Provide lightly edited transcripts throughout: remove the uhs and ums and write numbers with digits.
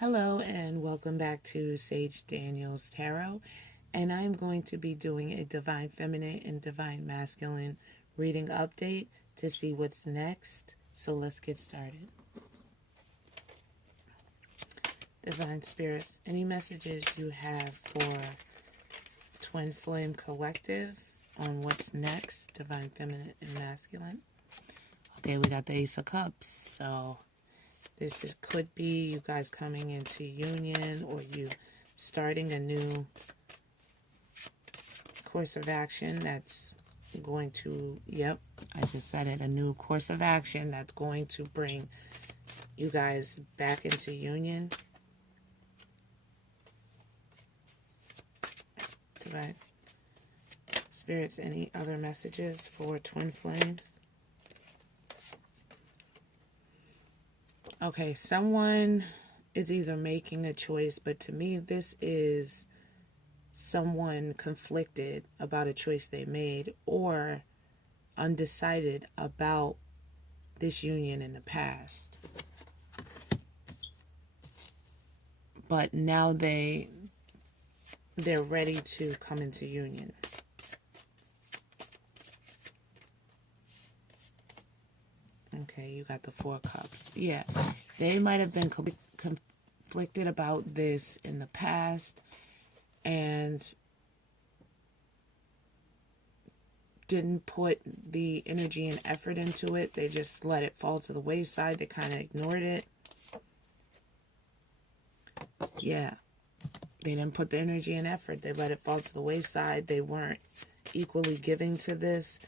Hello and welcome back to Sage Daniel's Tarot, and I'm going to be doing a Divine Feminine and Divine Masculine reading update to see what's next. So let's get started. Divine Spirits, any messages you have for Twin Flame Collective on what's next, Divine Feminine and Masculine? Okay, we got the Ace of Cups, so could be you guys coming into union or you starting a new course of action that's going to, I just said it, a new course of action that's going to bring you guys back into union. Divine Spirits, any other messages for Twin Flames? Okay, someone is either making a choice, but to me, this is someone conflicted about a choice they made or undecided about this union in the past. But now they're ready to come into union. Okay, you got the Four Cups. Yeah, they might have been conflicted about this in the past and didn't put the energy and effort into it. They just let it fall to the wayside. They kind of ignored it. Yeah, they didn't put the energy and effort. They let it fall to the wayside. They weren't equally giving to this,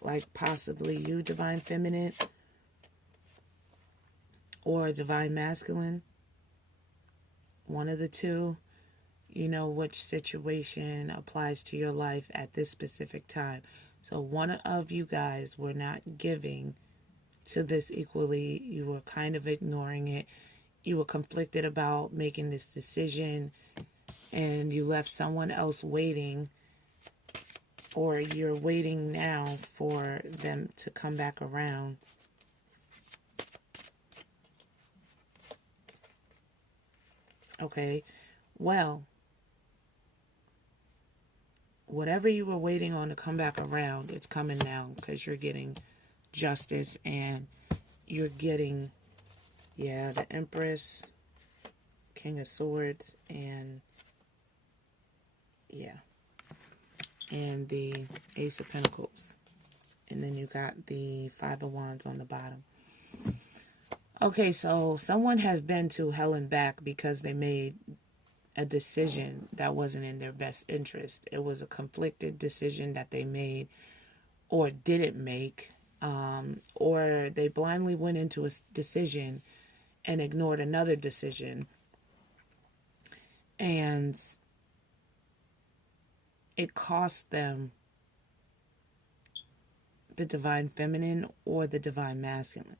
like possibly you, Divine Feminine, or Divine Masculine. One of the two. You know which situation applies to your life at this specific time. So one of you guys were not giving to this equally. You were kind of ignoring it. You were conflicted about making this decision, and you left someone else waiting, or you're waiting now for them to come back around. Okay, well, whatever you were waiting on to come back around, it's coming now because you're getting justice and you're getting, the Empress, King of Swords, and, and the Ace of Pentacles. And then you got the Five of Wands on the bottom. Okay, so someone has been to hell and back because they made a decision that wasn't in their best interest. It was a conflicted decision that they made or didn't make, or they blindly went into a decision and ignored another decision, and it cost them the Divine Feminine or the Divine Masculine.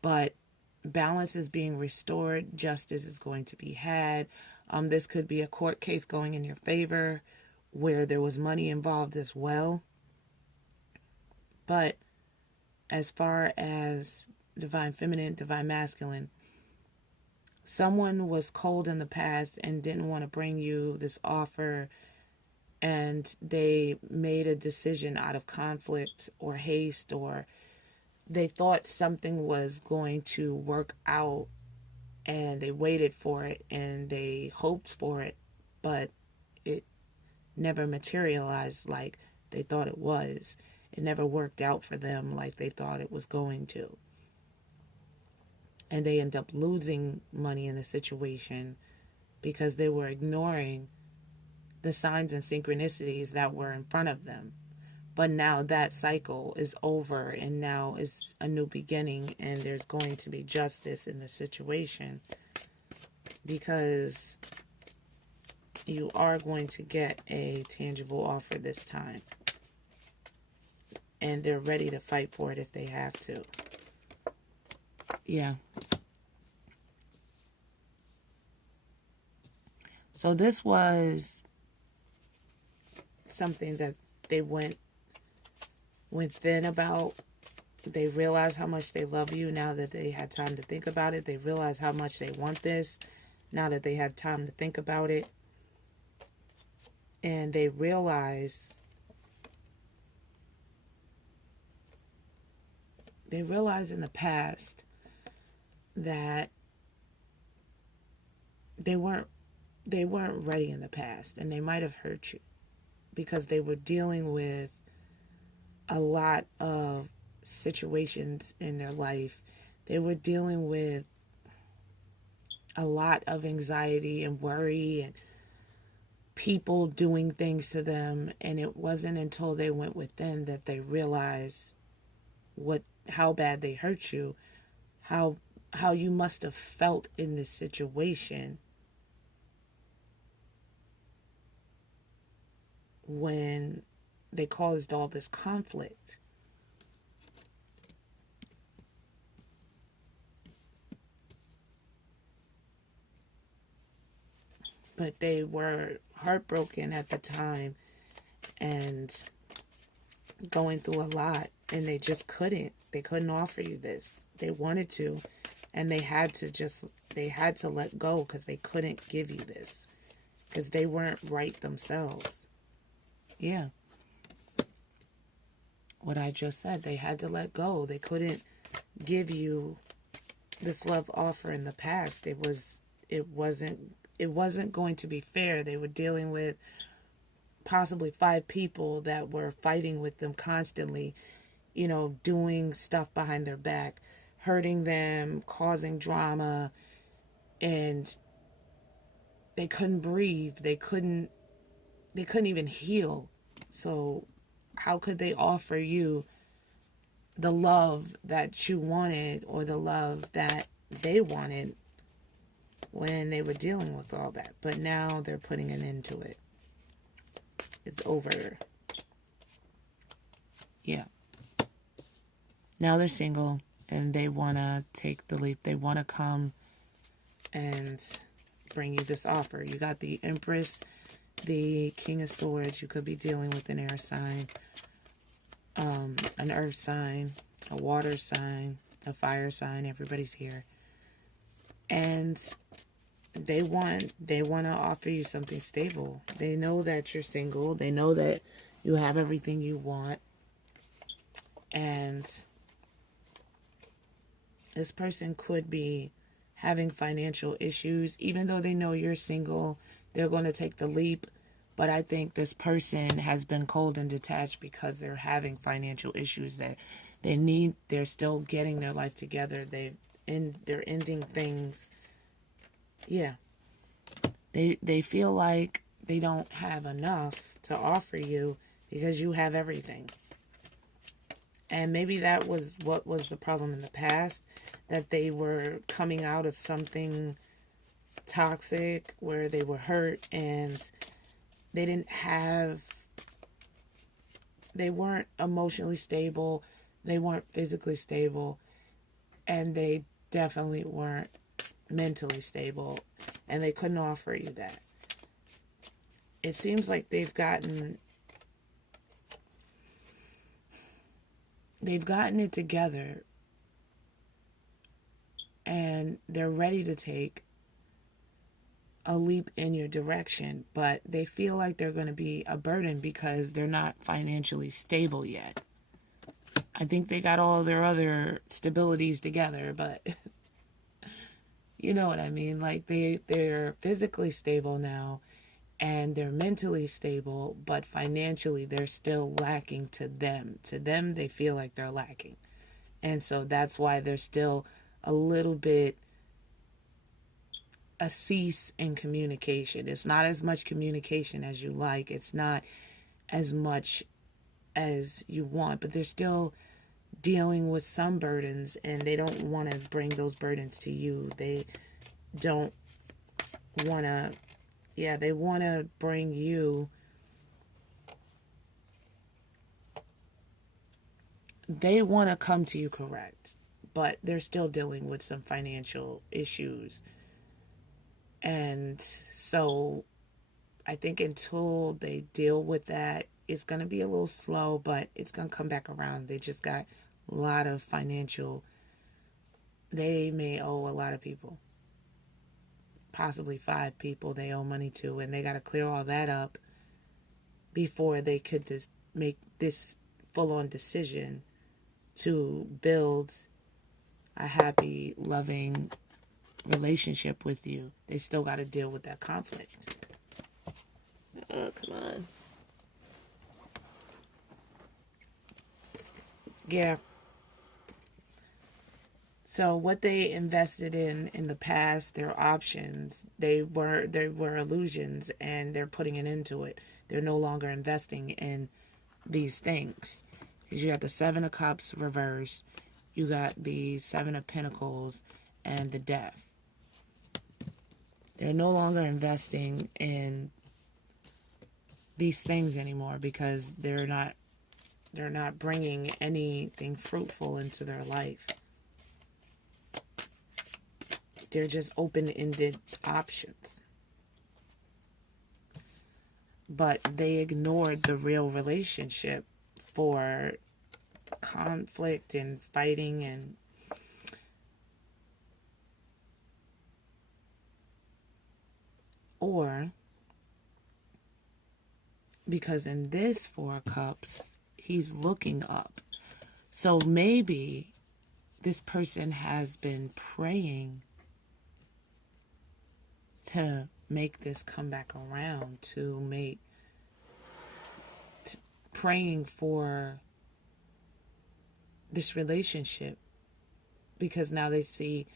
But balance is being restored. Justice is going to be had. This could be a court case going in your favor where there was money involved as well. But as far as Divine Feminine, Divine Masculine, someone was cold in the past and didn't want to bring you this offer, and they made a decision out of conflict or haste, or they thought something was going to work out and they waited for it and they hoped for it, but it never materialized like they thought it was. It never worked out for them like they thought it was going to. And they end up losing money in the situation because they were ignoring the signs and synchronicities that were in front of them. But now that cycle is over, and now it's a new beginning, and there's going to be justice in the situation because you are going to get a tangible offer this time. And they're ready to fight for it if they have to. Yeah. So this was something that they went thin about, They realize how much they love you now that they had time to think about it. They realize how much they want this now that they had time to think about it. And they realize in the past that they weren't ready in the past, and they might have hurt you because they were dealing with a lot of situations in their life. They were dealing with a lot of anxiety and worry and people doing things to them, and it wasn't until they went within that they realized how bad they hurt you, how you must have felt in this situation when they caused all this conflict. But they were heartbroken at the time and going through a lot, and they just couldn't. They couldn't offer you this. They wanted to, and they had to let go because they couldn't give you this because they weren't right themselves. Yeah. What I just said, they had to let go. They couldn't give you this love offer in the past. It wasn't going to be fair. They were dealing with possibly 5 people that were fighting with them constantly, doing stuff behind their back, hurting them, causing drama, and they couldn't breathe. They couldn't even heal. So how could they offer you the love that you wanted or the love that they wanted when they were dealing with all that? But now they're putting an end to it. It's over. Yeah. Now they're single and they want to take the leap. They want to come and bring you this offer. You got the Empress, the King of Swords. You could be dealing with an air sign, an earth sign, a water sign, a fire sign. Everybody's here. And they want to offer you something stable. They know that you're single. They know that you have everything you want. And this person could be having financial issues. Even though they know you're single, they're going to take the leap. But I think this person has been cold and detached because they're having financial issues that they're still getting their life together. They're ending things. Yeah. They feel like they don't have enough to offer you because you have everything. And maybe that was what was the problem in the past, that they were coming out of something toxic where they were hurt and they weren't emotionally stable, they weren't physically stable, and they definitely weren't mentally stable, and they couldn't offer you that. It seems like they've gotten it together and they're ready to take a leap in your direction, but they feel like they're going to be a burden because they're not financially stable yet. I think they got all their other stabilities together, but you know what I mean? Like they're physically stable now and they're mentally stable, but financially they're still lacking to them. To them, they feel like they're lacking. And so that's why there's still a little bit a cease in communication. It's not as much communication as you like. It's not as much as you want, but they're still dealing with some burdens and they don't want to bring those burdens to you. They don't want to, they want to bring you, they want to come to you correct, but they're still dealing with some financial issues. And so I think until they deal with that, it's going to be a little slow, but it's going to come back around. They just got A lot of financial, they may owe a lot of people. Possibly 5 people they owe money to, and they got to clear all that up before they could just make this full-on decision to build a happy, loving relationship with you. They still got to deal with that conflict. Oh, come on. Yeah. So what they invested in the past, their options, they were illusions, and they're putting an end to it. They're no longer investing in these things. Because you got the 7 of Cups reversed, you got the 7 of Pentacles, and the Death. They're no longer investing in these things anymore because they're not bringing anything fruitful into their life. They're just open-ended options. But they ignored the real relationship for conflict and fighting and or because in this 4 of Cups, he's looking up. So maybe this person has been praying to make this come back around, praying for this relationship, because now they see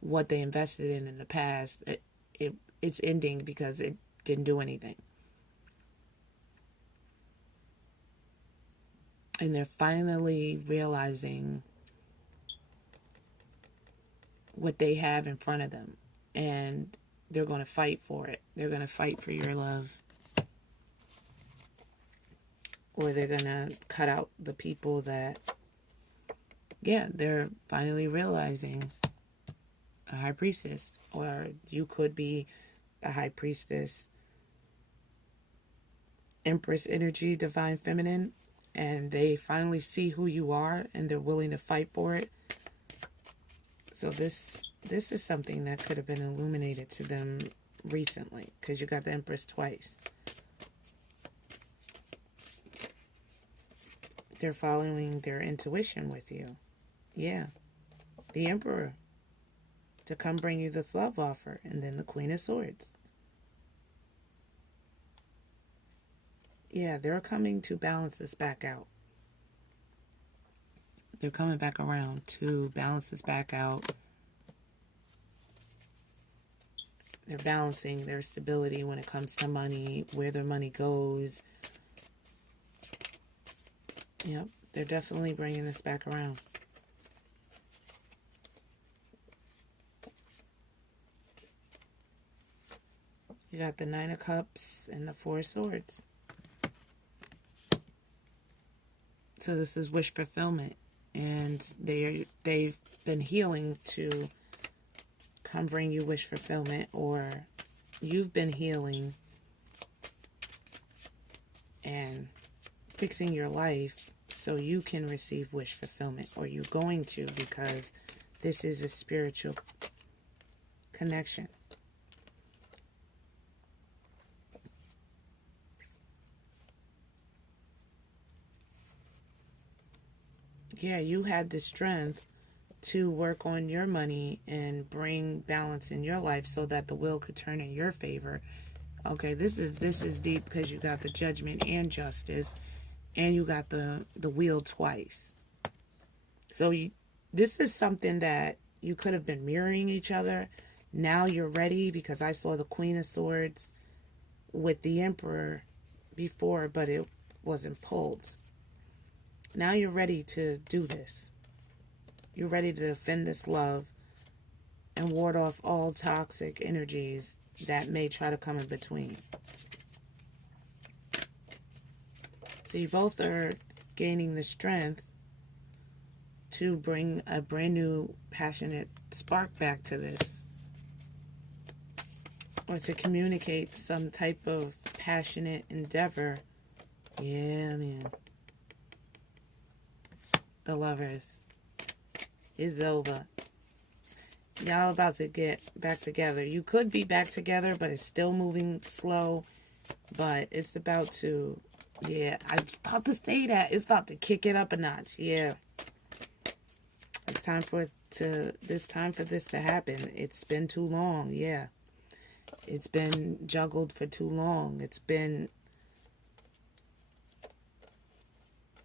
what they invested in the past. It's ending because it didn't do anything. And they're finally realizing what they have in front of them. And they're going to fight for it. They're going to fight for your love. Or they're going to cut out the people that, yeah, they're finally realizing a high priestess. Or you could be a high priestess, Empress energy, divine feminine, and they finally see who you are and they're willing to fight for it. So this is something that could have been illuminated to them recently, because you got the Empress twice. They're following their intuition with you. Yeah. The Emperor to come bring you this love offer, and then the Queen of Swords. Yeah, they're coming to balance this back out. They're coming back around to balance this back out. They're balancing their stability when it comes to money, where their money goes. Yep, they're definitely bringing this back around. You got the 9 of Cups and the 4 of Swords. So this is wish fulfillment. And they've been healing to come bring you wish fulfillment, or you've been healing and fixing your life so you can receive wish fulfillment, or you're going to, because this is a spiritual connection. Yeah, you had the strength to work on your money and bring balance in your life so that the wheel could turn in your favor. Okay, this is deep, because you got the Judgment and Justice, and you got the wheel twice. So this is something that you could have been mirroring each other. Now you're ready, because I saw the Queen of Swords with the Emperor before, but it wasn't pulled. Now you're ready to do this. You're ready to defend this love and ward off all toxic energies that may try to come in between. So you both are gaining the strength to bring a brand new passionate spark back to this. Or to communicate some type of passionate endeavor. Yeah, man. the Lovers. It's over. Y'all about to get back together. You could be back together, but it's still moving slow. But it's about to, yeah, I was about to say that. It's about to kick it up a notch. Yeah. It's time for this to happen. It's been too long. Yeah. It's been juggled for too long. It's been,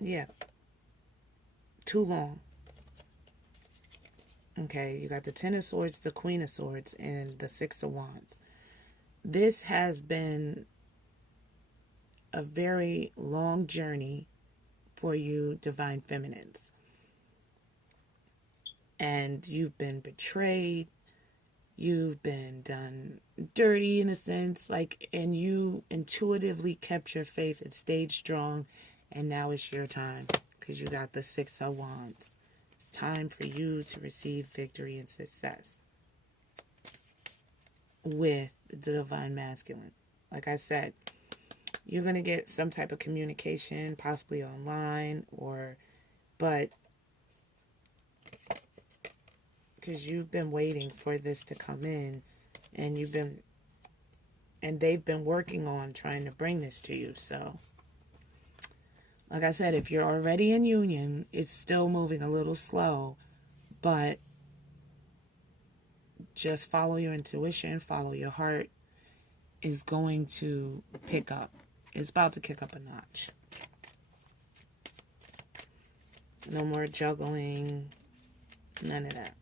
yeah, too long. Okay, you got the Ten of Swords, the Queen of Swords, and the Six of Wands. This has been a very long journey for you, Divine Feminines. And you've been betrayed. You've been done dirty in a sense. And you intuitively kept your faith and stayed strong. And now it's your time because you got the Six of Wands. It's time for you to receive victory and success with the Divine Masculine. Like I said, you're going to get some type of communication, possibly online, but because you've been waiting for this to come in, and they've been working on trying to bring this to you. So, like I said, if you're already in union, it's still moving a little slow, but just follow your intuition, follow your heart, is going to pick up. It's about to kick up a notch. No more juggling, none of that.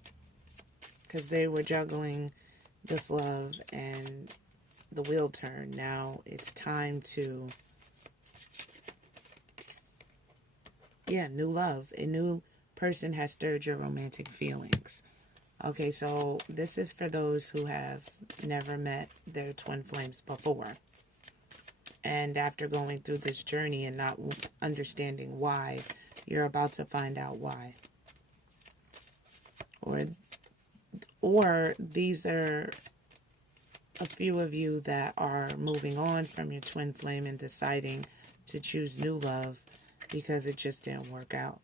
Because they were juggling this love and the wheel turn. Now it's time to, new love. A new person has stirred your romantic feelings. Okay, so this is for those who have never met their twin flames before. And after going through this journey and not understanding why, you're about to find out why. Or these are a few of you that are moving on from your twin flame and deciding to choose new love because it just didn't work out.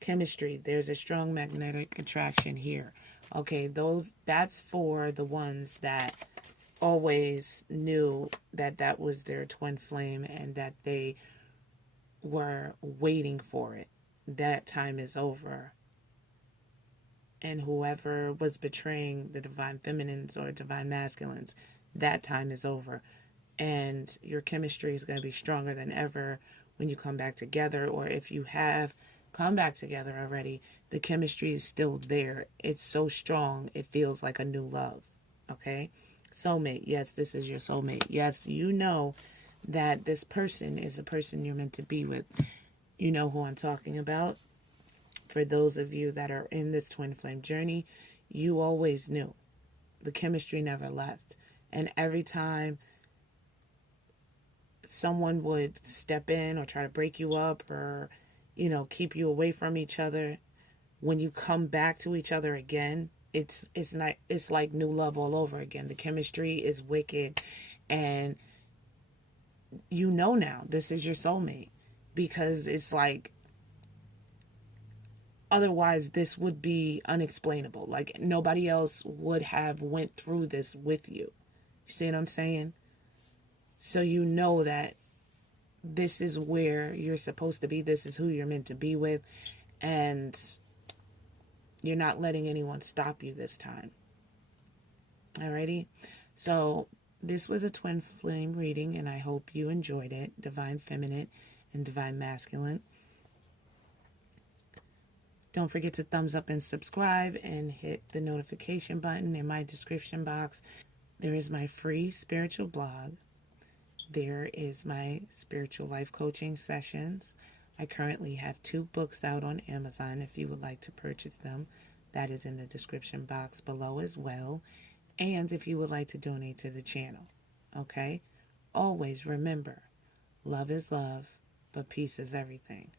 Chemistry, there's a strong magnetic attraction here. Okay, that's for the ones that always knew that was their twin flame and that they were waiting for it. That time is over. And whoever was betraying the Divine Feminines or Divine Masculines, that time is over. And your chemistry is going to be stronger than ever when you come back together. Or if you have come back together already, the chemistry is still there. It's so strong, it feels like a new love. Okay? Soulmate. Yes, this is your soulmate. Yes, you know that this person is a person you're meant to be with. You know who I'm talking about. For those of you that are in this twin flame journey, you always knew. The chemistry never left. And every time someone would step in or try to break you up or, keep you away from each other, when you come back to each other again, it's like new love all over again. The chemistry is wicked, and now this is your soulmate, because it's like, otherwise this would be unexplainable. Like nobody else would have went through this with you. You see what I'm saying? So you know that this is where you're supposed to be. This is who you're meant to be with. And you're not letting anyone stop you this time. Alrighty? So this was a twin flame reading, and I hope you enjoyed it. Divine Feminine and Divine Masculine. Don't forget to thumbs up and subscribe and hit the notification button. In my description box, there is my free spiritual blog. There is my spiritual life coaching sessions. I currently have 2 books out on Amazon. If you would like to purchase them, that is in the description box below as well. And if you would like to donate to the channel, okay? Always remember, love is love, but peace is everything.